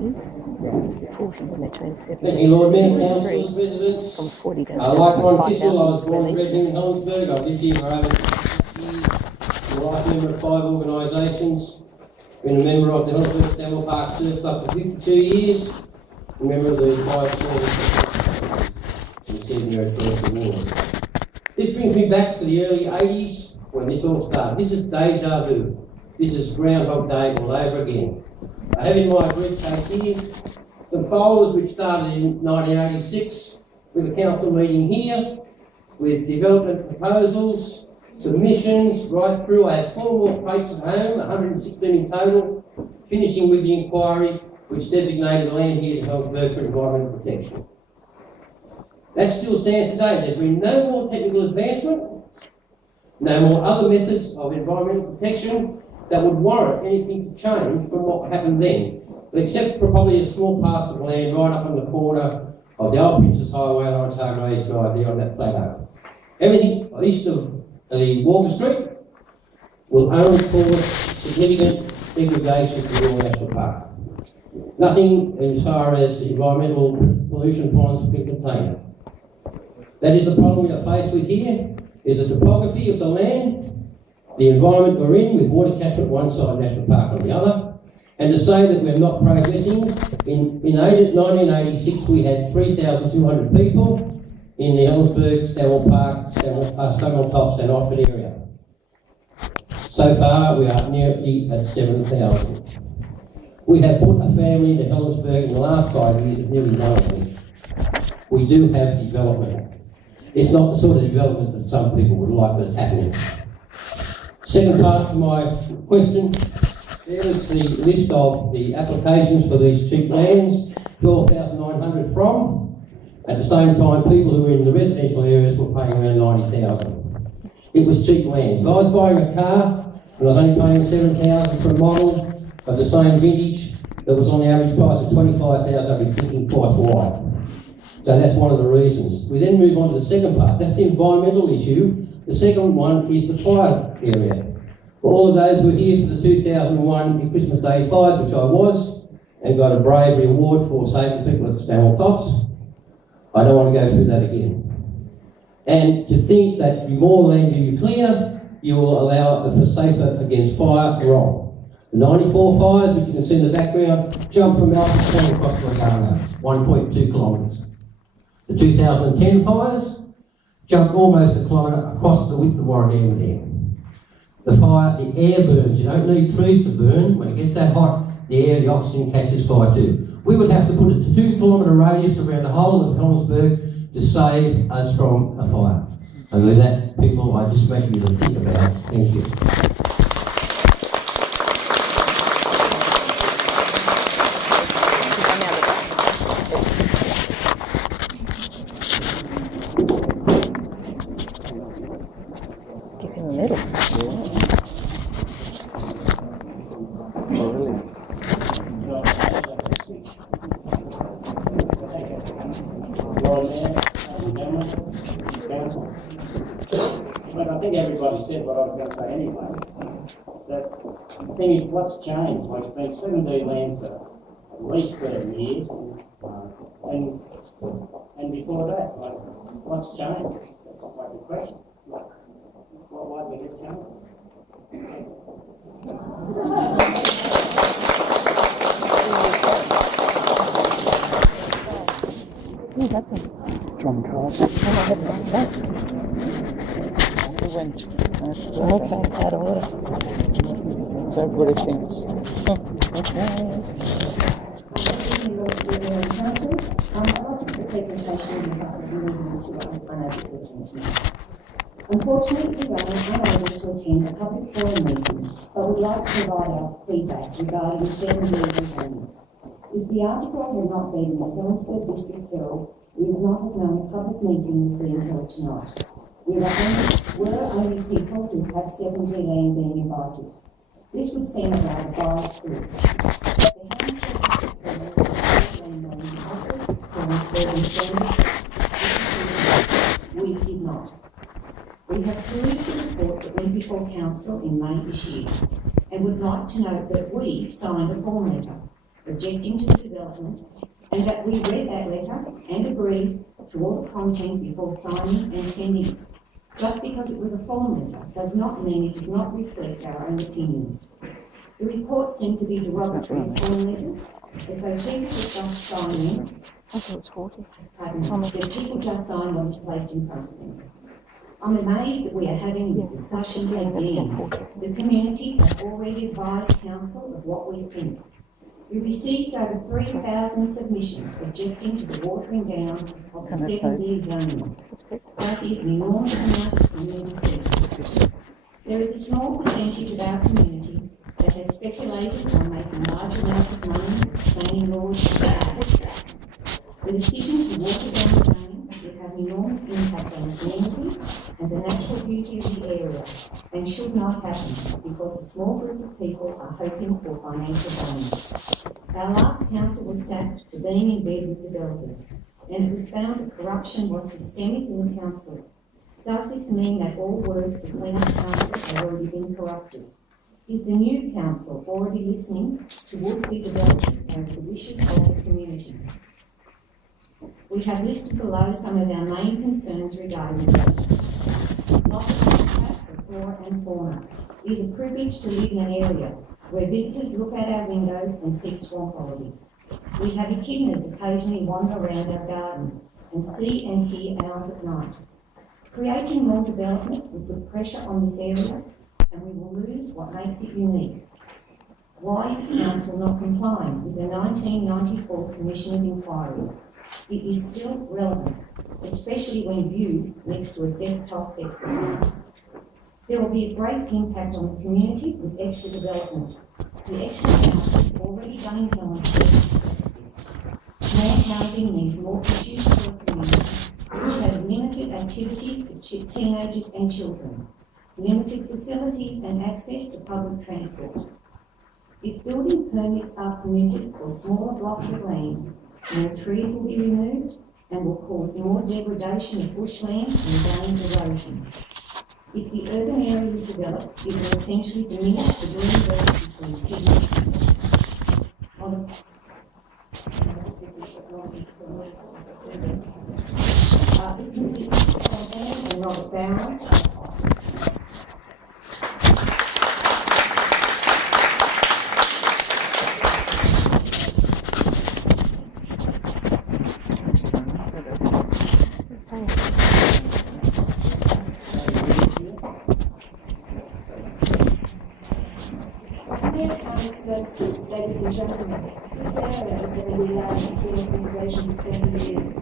40 when they changed 70. Thank you, Lord Mayor, councillors, residents. From 40 down Like to one 5,000 official, I was square born and bred metres. in Helensburgh. I've lived here for over 6 years. I'm a life member of 5 organisations. Been a member of the Helensburgh Stanwell Park Surf Club for 52 years. A member of the 5 services. Receiving their first award. This brings me back to the early 80s when this all started. This is deja vu. This is Groundhog Day all over again. I have in my briefcase here some folders which started in 1986 with a council meeting here with development proposals, submissions, right through. I had 4 more crates at home, 116 in total, finishing with the inquiry which designated the land here to Helensburgh for environmental protection. That still stands today. There's been no more technical advancement, no more other methods of environmental protection that would warrant anything to change from what happened then, except for probably a small parcel of land right up on the corner of the old Princess Highway and Otago Age Drive there on that plateau. Everything east of the Walker Street will only cause significant degradation to the Royal National Park. Nothing as far as environmental pollution ponds can contain it. That is the problem we are faced with here, is the topography of the land, the environment we're in with water catchment one side, National Park on the other, and to say that we're not progressing. In 1986 we had 3,200 people in the Helensburgh, Stanwell Park, Stonewall Tops and Oxford area. So far we are nearly at 7,000. We have put a family into Helensburgh in the last 5 years of nearly 90. We do have development. It's not the sort of development that some people would like that's happening. Second part to my question, there is the list of the applications for these cheap lands, 12,900 from. At the same time, people who were in the residential areas were paying around 90,000. It was cheap land. If I was buying a car and I was only paying 7,000 for a model of the same vintage that was on the average price of 25,000, I'd be thinking twice wide. So that's one of the reasons. We then move on to the second part. That's the environmental issue. The second one is the fire area. For all of those who were here for the 2001 Christmas Day fires, which I was, and got a bravery award for saving people at the Stanwell Tops, I don't want to go through that again. And to think that the more land you clear, you will allow for safer against fire, wrong. The 94 fires, which you can see in the background, jumped from Alpha Point across to Lugano, 1.2 kilometres. The 2010 fires jumped almost a kilometre across the width of Warradam there. The fire, the air burns. You don't need trees to burn. When it gets that hot, the air, the oxygen catches fire too. We would have to put a 2-kilometre radius around the whole of Helensburgh to save us from a fire. And with that, people, I just make you to think about it. Thank you. Everybody said what I was going to say anyway. The thing is, what's changed? Like, it's been 7D land for at least 30 years, and before that, like, what's changed? That's like the question. Like, why did we get changed? Who's that? John Carlson. Went Okay, out of order. so everybody thinks. Okay. I'd like to put a presentation in the office and residents who are unable to attend tonight. Unfortunately, we are unable to attend a public forum meeting, but would like to provide our feedback regarding 7D rezoning. If the article had not been in the Helensburgh District Herald, we would not have known a public meeting was being held tonight. We were only people who have 7D land being invited. This would seem a rather biased group. We did not. We have perused the report that went before Council in May this year and would like to note that we signed a form letter objecting to the development, and that we read that letter and agreed to all the content before signing and sending it. Just because it was a form letter does not mean it did not reflect our own opinions. The report seemed to be derogatory of form letters, as though people just sign them. I thought it was 40. That people just sign what is placed in front of them. I'm amazed that we are having this discussion again. The community have already advised council of what we think. We received over 3,000 submissions objecting to the watering down of the 7D zoning. That is an enormous amount of community feedback. There is a small percentage of our community that has speculated on making large amounts of money with planning laws and bushcraft. The decision to water down zoning would have an enormous impact on the community and the natural beauty of the area, and should not happen because a small group of people are hoping for financial gain. Our last council was sacked for being in bed with developers, and it was found that corruption was systemic in the council. Does this mean that all work to clean up council has already been corrupted? Is the new council already listening to would-be developers and the wishes of the community? We have listed below some of our main concerns regarding development. Loss of habitat for flora and fauna. It is a privilege to live in an area where visitors look out our windows and see swamp quality. We have echidnas occasionally wander around our garden and see and hear owls at night. Creating more development will put pressure on this area, and we will lose what makes it unique. Why is the council not complying with the 1994 Commission of Inquiry? It is still relevant, especially when viewed next to a desktop exercise. There will be a great impact on the community with extra development. The extra housing already done in Carlson is this. More housing means more issues for the community, which has limited activities for teenagers and children, limited facilities and access to public transport. If building permits are permitted for smaller blocks of land, more trees will be removed and will cause more degradation of bushland and land erosion. If the urban area is developed, it will essentially diminish the green belt between Sydney this is Sydney and Robert Barron. Ladies and gentlemen, this area has been allowed to be in conservation for 20 years.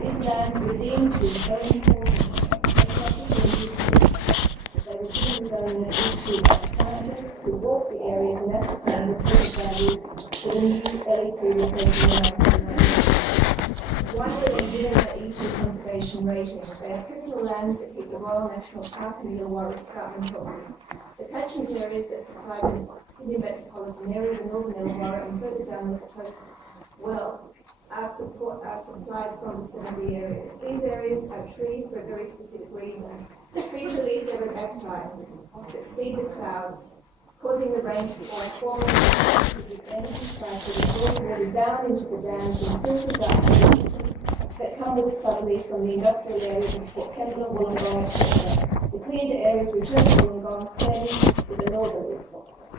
These lands were deemed to be very important, they were given zoning at least by scientists who walked the areas and ascertained the present values for the new LEP replacement in 1990. Why were they given the E2 conservation rating? They are pivotal lands that keep the Royal National Park and the Illawarra Escarpment healthy. The catchment areas that supply the Sydney metropolitan area, the Northern Illawarra, and further down the coast, are supplied from the 7D areas. These areas are treed for a very specific reason. The trees release aerobacti that seed the clouds, causing the rain to fall, forming the energy cycle that draws water down into the dams and filters out the leaches that come with the southerlies from the industrial areas of Port Kembla, Wollongong, etc. The cleared areas return to Wollongong, claiming to the northerlies.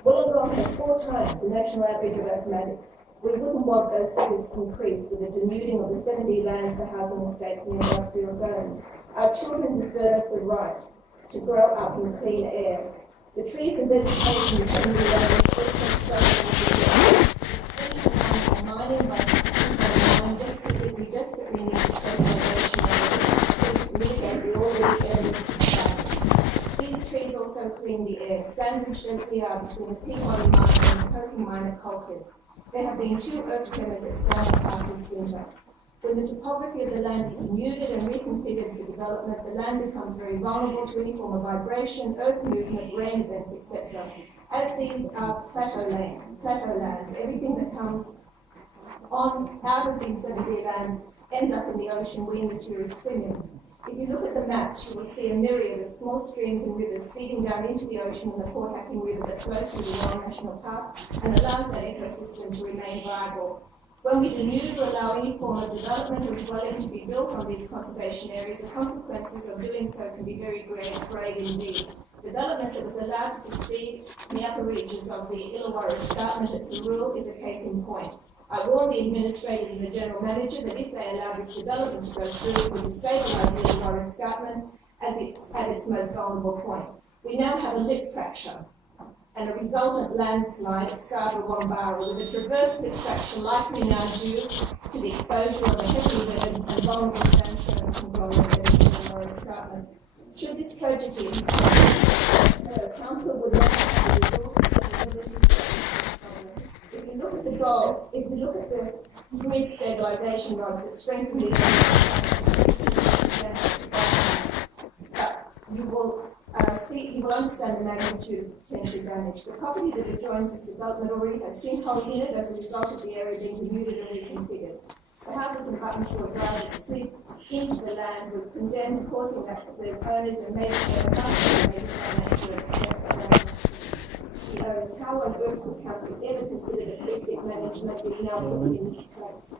Wollongong has 4 times the national average of asthmatics. We wouldn't want those figures to increase with the denuding of the 7D lands for housing estates and industrial zones. Our children deserve the right to grow up in clean air. The trees and vegetation in the 7D lands are mining by we desperately need the stabilization to mitigate the already airless fires. These trees also clean the air, sandwiched as we are between the Piedmont mine and the Coking mine at Colquitt. There have been 2 earth tremors at Swans Park this winter. When the topography of the land is denuded and reconfigured for development, the land becomes very vulnerable to any form of vibration, earth movement, rain events, etc. As these are plateau lands, everything that comes out of these 7D lands ends up in the ocean where nature is swimming. If you look at the maps, you will see a myriad of small streams and rivers feeding down into the ocean in the Port Hacking River that flows through the Yarra National Park and allows that ecosystem to remain viable. When we denude or allow any form of development or dwelling to be built on these conservation areas, the consequences of doing so can be very grave indeed. Development that was allowed to proceed in the upper reaches of the Illawarra escarpment at Tarul is a case in point. I warned the administrators and the general manager that if they allowed this development to go through, it would destabilise the Illawarra escarpment as it's at its most vulnerable point. We now have a lip fracture and a resultant landslide at Scarborough-Wombara with a traverse lip fracture likely now due to the exposure of a heavily weathered and vulnerable sandstone conglomerate in the Illawarra escarpment. Should this tragedy occur, Council would not have the resources and ability to solve this problem. If you look at the grid stabilisation rods that strengthen the you will understand the magnitude of potential damage. The property that adjoins this development already has sinkholes in it as a result of the area being denuded and reconfigured. The houses in Buttonshaw Drive that slip into the land were condemned, causing that the owners and maybe the owners. How on earth could Council ever consider the precinct management we now puts in place?